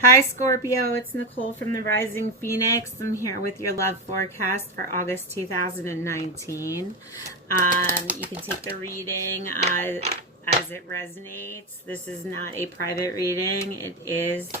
Hi, Scorpio. It's Nicole from the Rising Phoenix. I'm here with your love forecast for August 2019. You can take the reading as it resonates. This is not a private reading. It is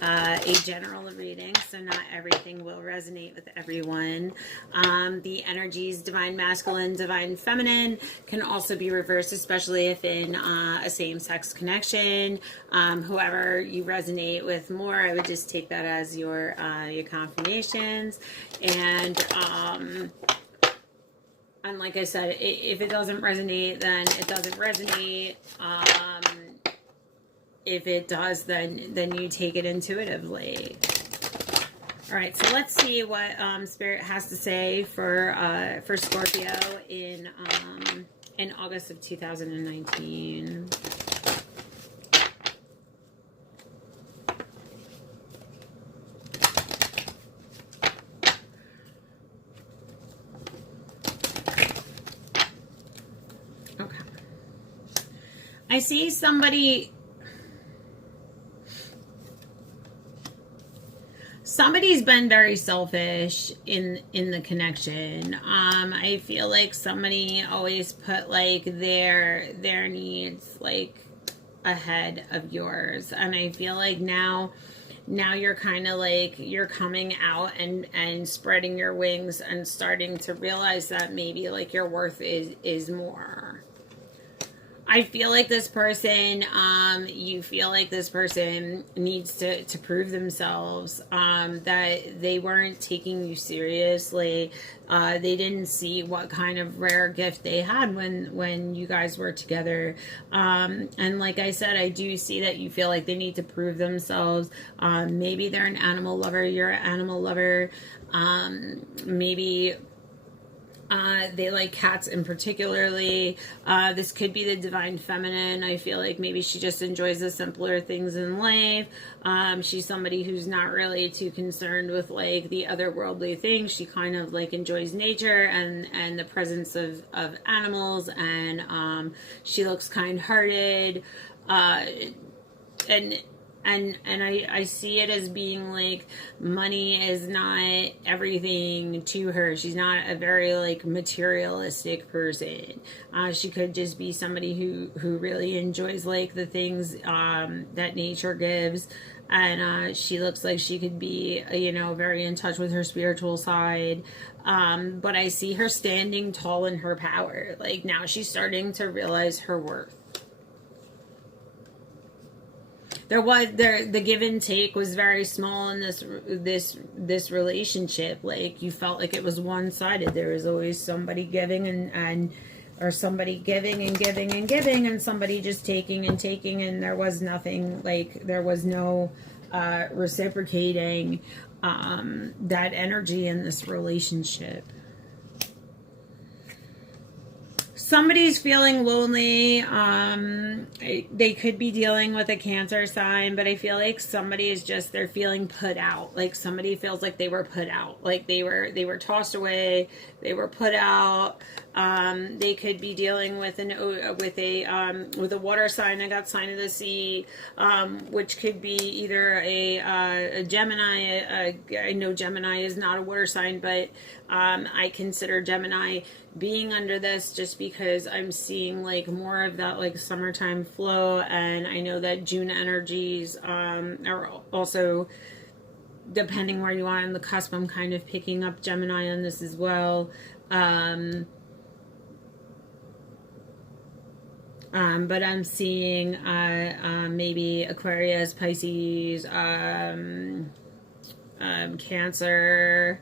a general reading, so not everything will resonate with everyone. The energies divine masculine, divine feminine can also be reversed, especially if in a same-sex connection. Whoever you resonate with more, I would just take that as your confirmations. And like I said, if it doesn't resonate, then it doesn't resonate. If it does, then you take it intuitively. All right, so let's see what Spirit has to say for Scorpio in August of 2019. Okay, I see somebody's been very selfish in the connection. I feel like somebody always put like their needs like ahead of yours, and I feel like now you're kind of like you're coming out and spreading your wings and starting to realize that maybe like your worth is more. I feel like this person, you feel like this person needs to prove themselves, that they weren't taking you seriously. They didn't see what kind of rare gift they had when you guys were together. And like I said, I do see that you feel like they need to prove themselves. Maybe they're an animal lover, you're an animal lover. Maybe they like cats in particularly. This could be the divine feminine. I feel like maybe she just enjoys the simpler things in life. She's somebody who's not really too concerned with like the otherworldly things. She kind of like enjoys nature and the presence of animals, and she looks kind-hearted, and I see it as being like money is not everything to her. She's not a very like materialistic person. She could just be somebody who really enjoys like the things that nature gives. And she looks like she could be, very in touch with her spiritual side. But I see her standing tall in her power. Like now she's starting to realize her worth. The give and take was very small in this relationship. Like you felt like it was one-sided. There was always somebody giving or somebody giving and giving and giving, and somebody just taking and taking, and there was nothing, like there was no reciprocating that energy in this relationship. Somebody's feeling lonely. They could be dealing with a Cancer sign, but I feel like somebody is just, they're feeling put out. Like somebody feels like they were put out. Like they were tossed away. They were put out. They could be dealing with a water sign. I got sign of the sea, which could be either a Gemini. I know Gemini is not a water sign, but I consider Gemini being under this just because I'm seeing like more of that like summertime flow, and I know that June energies are also, depending where you are in the cusp, I'm kind of picking up Gemini on this as well. But I'm seeing maybe Aquarius, Pisces, Cancer.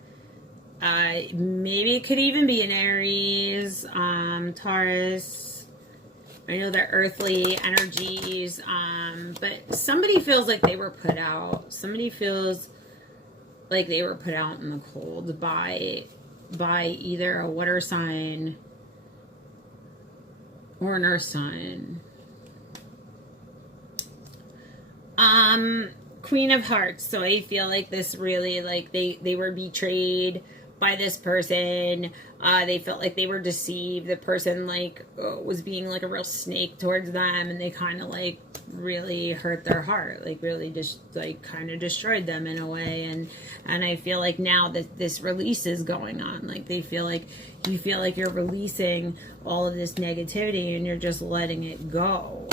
Maybe it could even be an Aries, Taurus. I know they're earthly energies, but somebody feels like they were put out. Somebody feels like they were put out in the cold by either a water sign or an earth sign. Queen of Hearts. So I feel like this really, like they were betrayed by this person. They felt like they were deceived. The person like was being like a real snake towards them, and they kind of like really hurt their heart, like really just like kind of destroyed them in a way. And I feel like now that this release is going on, like they feel like you feel like you're releasing all of this negativity and you're just letting it go.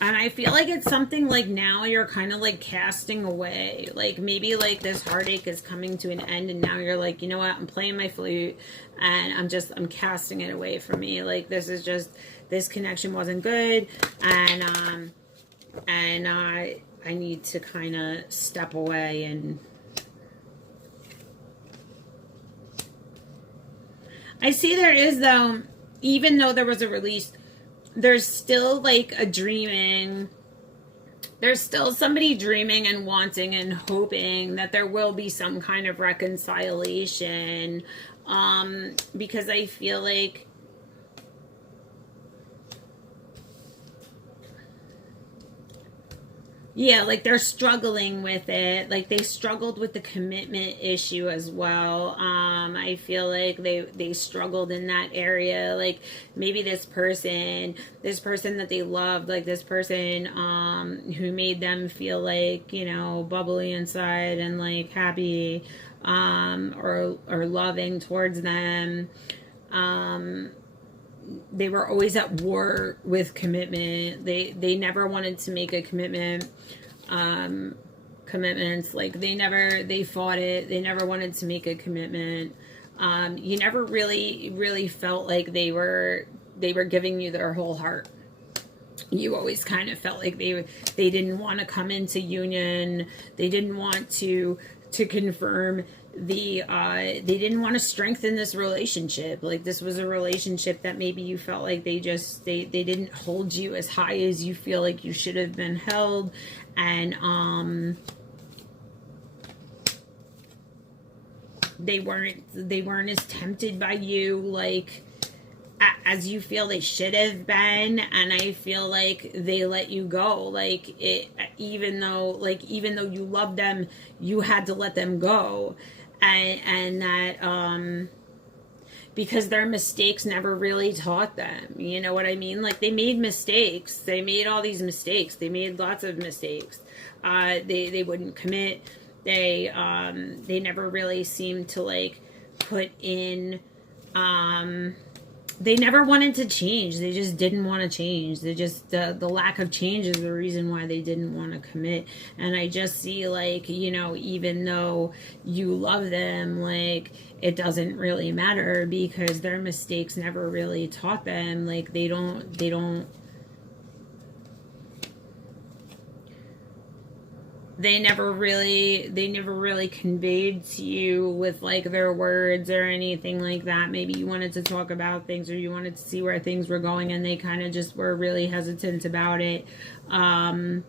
And I feel like it's something like now you're kind of like casting away. Like maybe like this heartache is coming to an end and now you're like, you know what, I'm playing my flute and I'm casting it away from me. Like this is just, this connection wasn't good, and I need to kind of step away. And I see there is, though, even though there was a release, there's still like a dreaming. There's still somebody dreaming and wanting and hoping that there will be some kind of reconciliation. Because I feel like yeah, like they're struggling with it. Like they struggled with the commitment issue as well. I feel like they struggled in that area. Like maybe this person that they loved, like this person who made them feel like, you know, bubbly inside and like happy, or loving towards them. They were always at war with commitment. They never wanted to make a commitment. Commitments, like they fought it. They never wanted to make a commitment. You never really felt like they were giving you their whole heart. You always kind of felt like they didn't want to come into union. They didn't want to confirm they didn't want to strengthen this relationship. Like this was a relationship that maybe you felt like they didn't hold you as high as you feel like you should have been held. And they weren't as tempted by you like as you feel they should have been. And I feel like they let you go. Like even though you loved them, you had to let them go. And that because their mistakes never really taught them, you know what I mean? Like they made mistakes. They made all these mistakes. They made lots of mistakes. They wouldn't commit. They never really seemed to like put in. They never wanted to change. They just didn't want to change. They just the lack of change is the reason why they didn't want to commit. And I just see like, you know, even though you love them, like it doesn't really matter because their mistakes never really taught them. Like they never really conveyed to you with like their words or anything like that. Maybe you wanted to talk about things or you wanted to see where things were going and they kind of just were really hesitant about it. And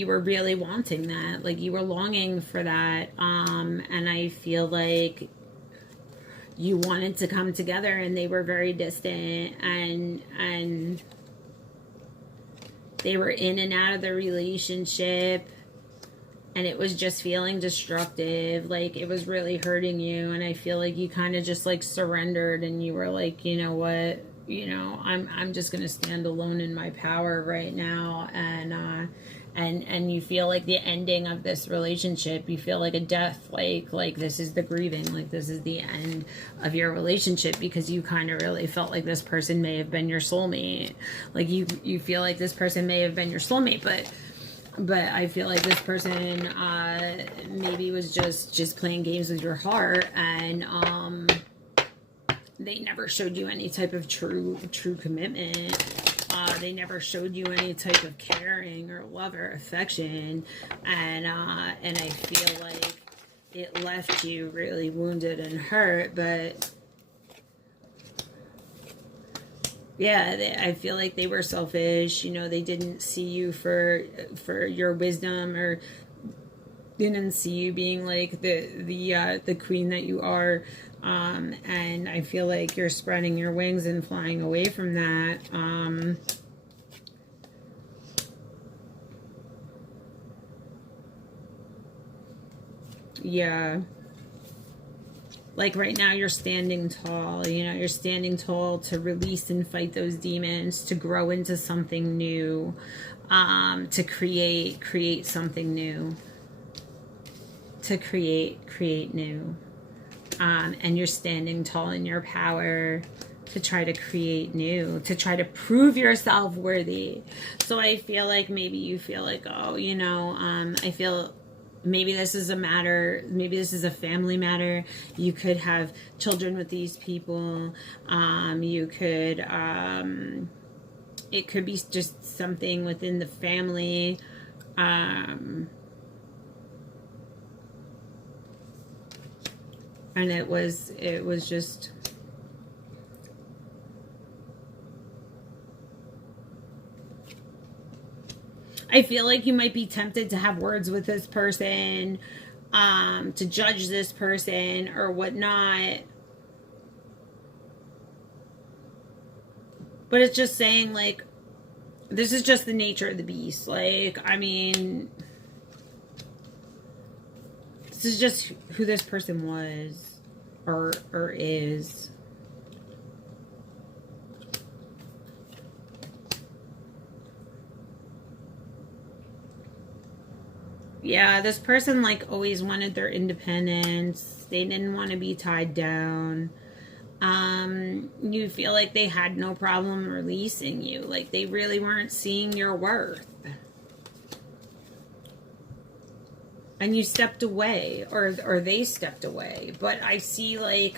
you were really wanting that, like you were longing for that. And I feel like you wanted to come together and they were very distant, and they were in and out of the relationship and it was just feeling destructive. Like it was really hurting you. And I feel like you kind of just like surrendered and you were like, you know what, you know, I'm just going to stand alone in my power right now. And you feel like the ending of this relationship, you feel like a death, like this is the grieving, like this is the end of your relationship, because you kind of really felt like this person may have been your soulmate. Like you feel like this person may have been your soulmate, but I feel like this person maybe was just playing games with your heart, and they never showed you any type of true commitment. They never showed you any type of caring or love or affection, and I feel like it left you really wounded and hurt. But yeah, I feel like they were selfish. You know, they didn't see you for your wisdom, or didn't see you being like the queen that you are. And I feel like you're spreading your wings and flying away from that. Yeah. Like right now you're standing tall, you know, you're standing tall to release and fight those demons, to grow into something new, to create something new, to create new. And you're standing tall in your power to try to create new, to try to prove yourself worthy. So I feel like maybe you feel like, oh, you know, I feel maybe this is a matter, maybe this is a family matter. You could have children with these people. You could, it could be just something within the family. And it was just, I feel like you might be tempted to have words with this person, to judge this person or whatnot. But it's just saying, like, this is just the nature of the beast. Like, I mean, this is just who this person was or is. Yeah, this person, like, always wanted their independence. They didn't want to be tied down. You feel like they had no problem releasing you. Like, they really weren't seeing your worth. And you stepped away, or they stepped away. But I see a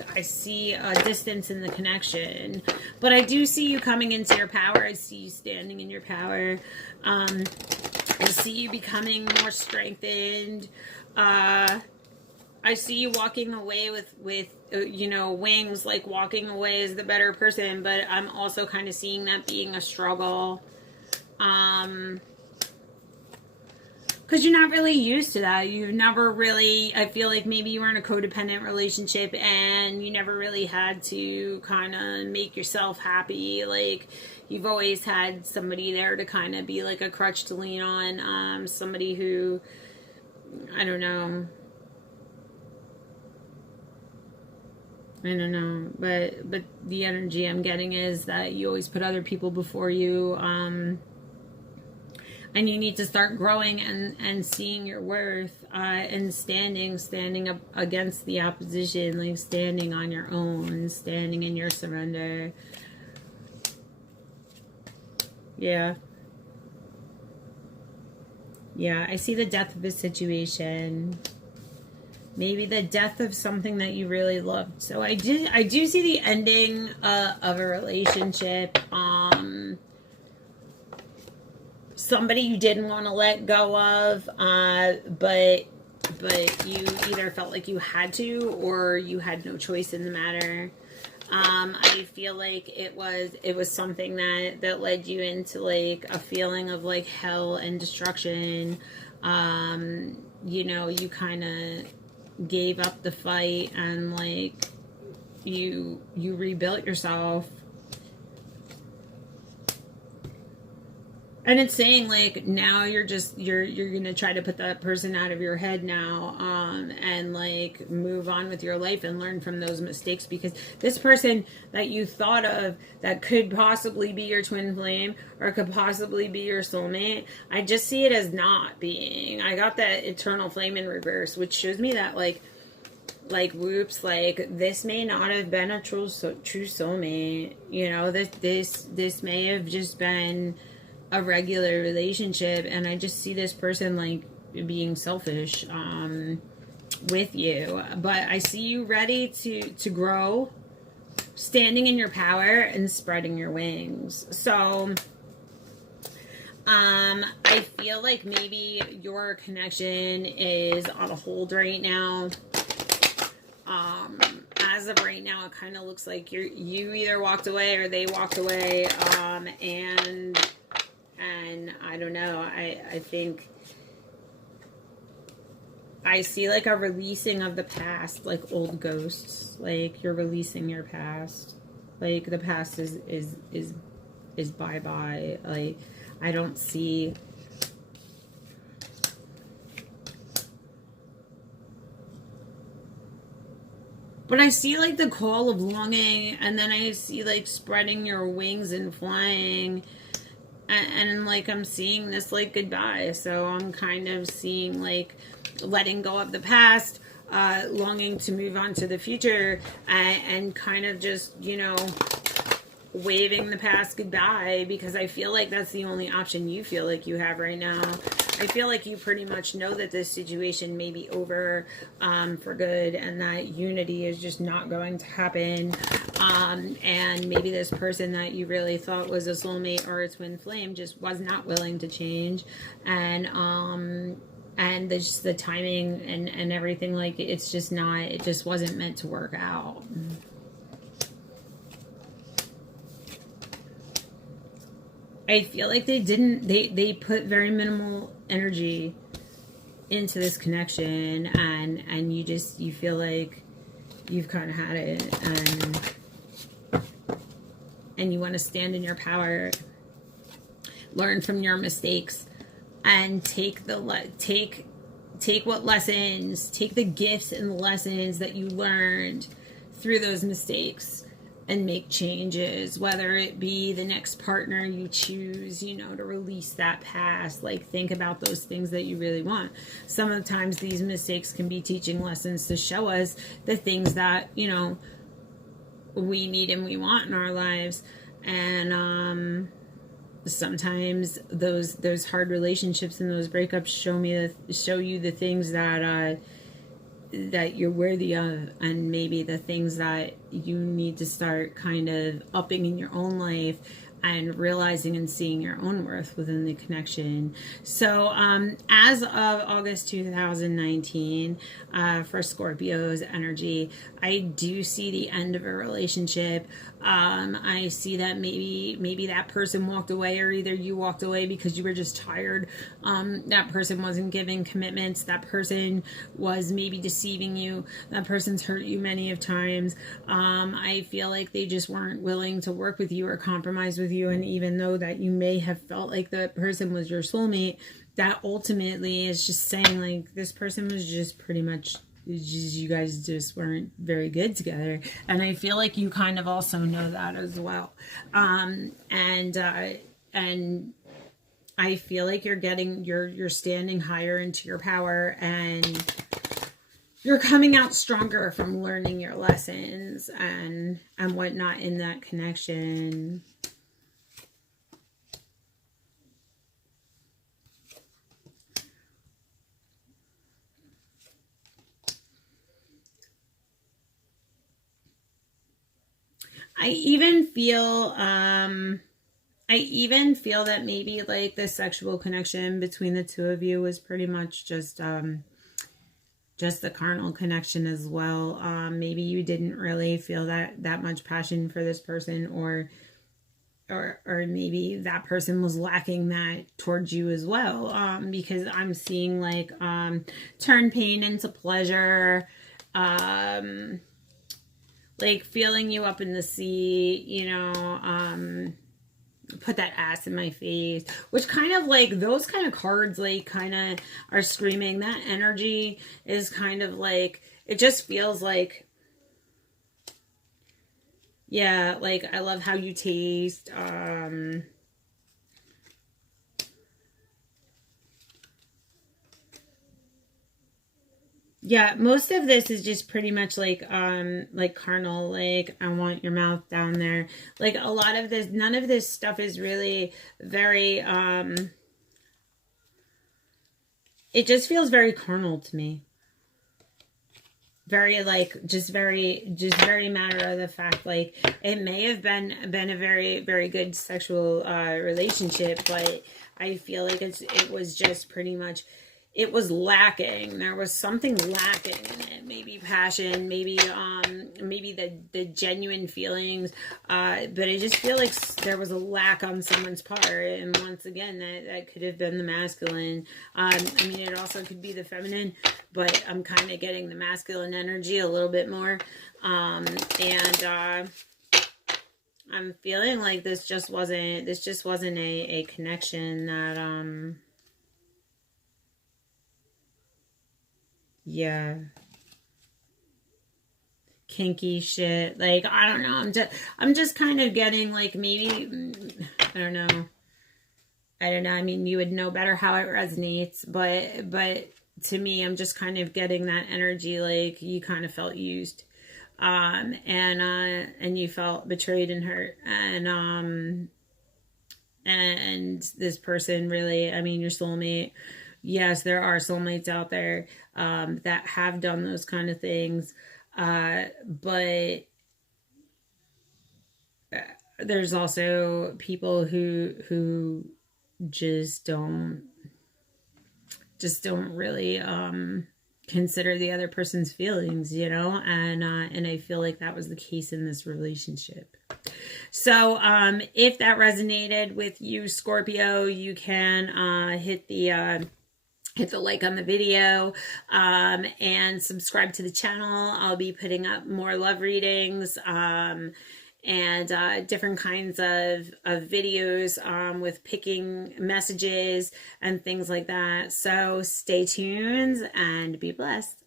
distance in the connection. But I do see you coming into your power. I see you standing in your power. I see you becoming more strengthened. I see you walking away with you know, wings, like walking away as the better person, but I'm also kind of seeing that being a struggle. Because you're not really used to that. You've never really, I feel like maybe you were in a codependent relationship and you never really had to kind of make yourself happy. Like, you've always had somebody there to kind of be like a crutch to lean on. Somebody who, I don't know, but the energy I'm getting is that you always put other people before you, and you need to start growing and seeing your worth, and standing up against the opposition, like standing on your own, standing in your surrender. Yeah, I see the death of a situation. Maybe the death of something that you really loved. So I do see the ending of a relationship. Somebody you didn't want to let go of, but you either felt like you had to or you had no choice in the matter. I feel like it was something that led you into like a feeling of like hell and destruction. You know, you kind of gave up the fight and like you rebuilt yourself. And it's saying like now you're gonna try to put that person out of your head now, and like move on with your life and learn from those mistakes, because this person that you thought of that could possibly be your twin flame or could possibly be your soulmate, I just see it as not being. I got that eternal flame in reverse, which shows me that like whoops, like this may not have been a true soulmate. You know, this may have just been a regular relationship, and I just see this person like being selfish with you. But I see you ready to grow, standing in your power and spreading your wings. So I feel like maybe your connection is on a hold right now. As of right now, it kind of looks like you either walked away or they walked away, and I don't know, I think I see like a releasing of the past, like old ghosts, like you're releasing your past, like the past is bye-bye. Like I don't see But I see like the call of longing, and then I see like spreading your wings and flying, and like I'm seeing this like goodbye. So I'm kind of seeing like letting go of the past, longing to move on to the future, and kind of just, you know, waving the past goodbye, because I feel like that's the only option you feel like you have right now. I feel like you pretty much know that this situation may be over for good, and that unity is just not going to happen. And maybe this person that you really thought was a soulmate or a twin flame just was not willing to change. And just the timing and everything, like it's just not, it just wasn't meant to work out. I feel like they put very minimal energy into this connection, and you feel like you've kind of had it, and you want to stand in your power, learn from your mistakes, and take the gifts and lessons that you learned through those mistakes, and make changes, whether it be the next partner you choose, you know, to release that past. Like, think about those things that you really want. Sometimes these mistakes can be teaching lessons to show us the things that, you know, we need and we want in our lives. And sometimes those hard relationships and those breakups show you the things that you're worthy of, and maybe the things that you need to start kind of upping in your own life, and realizing and seeing your own worth within the connection. So as of August 2019, for Scorpio's energy, I do see the end of a relationship. I see that maybe that person walked away, or either you walked away because you were just tired. That person wasn't giving commitments. That person was maybe deceiving you. That person's hurt you many of times. I feel like they just weren't willing to work with you or compromise with you. And even though that you may have felt like the person was your soulmate, that ultimately is just saying like this person was just pretty much, you guys just weren't very good together. And I feel like you kind of also know that as well. And I feel like you're standing higher into your power, and you're coming out stronger from learning your lessons and whatnot in that connection. I even feel that maybe like the sexual connection between the two of you was pretty much just the carnal connection as well. Maybe you didn't really feel that much passion for this person, or maybe that person was lacking that towards you as well. Because I'm seeing like turn pain into pleasure, like feeling you up in the sea, you know, put that ass in my face, which kind of like those kind of cards like kind of are screaming. That energy is kind of like, it just feels like, yeah, like I love how you taste. Yeah, most of this is just pretty much like carnal, like I want your mouth down there. Like a lot of this, none of this stuff is really very it just feels very carnal to me. Very like just very matter of the fact. Like it may have been a very, very good sexual relationship, but I feel like it was just pretty much, it was lacking. There was something lacking in it. Maybe passion, maybe the genuine feelings. But I just feel like there was a lack on someone's part. And once again, that could have been the masculine. I mean, it also could be the feminine, but I'm kind of getting the masculine energy a little bit more. And I'm feeling like this just wasn't a connection that yeah, kinky shit. Like, I don't know. I'm just kind of getting like, maybe, I don't know. I mean, you would know better how it resonates, but to me, I'm just kind of getting that energy. Like, you kind of felt used. And you felt betrayed and hurt. And this person really, I mean, your soulmate, yes, there are soulmates out there, that have done those kind of things. But there's also people who just don't really, consider the other person's feelings, you know, and I feel like that was the case in this relationship. So, if that resonated with you, Scorpio, you can, hit the like on the video, and subscribe to the channel. I'll be putting up more love readings, and different kinds of videos, with picking messages and things like that. So stay tuned and be blessed.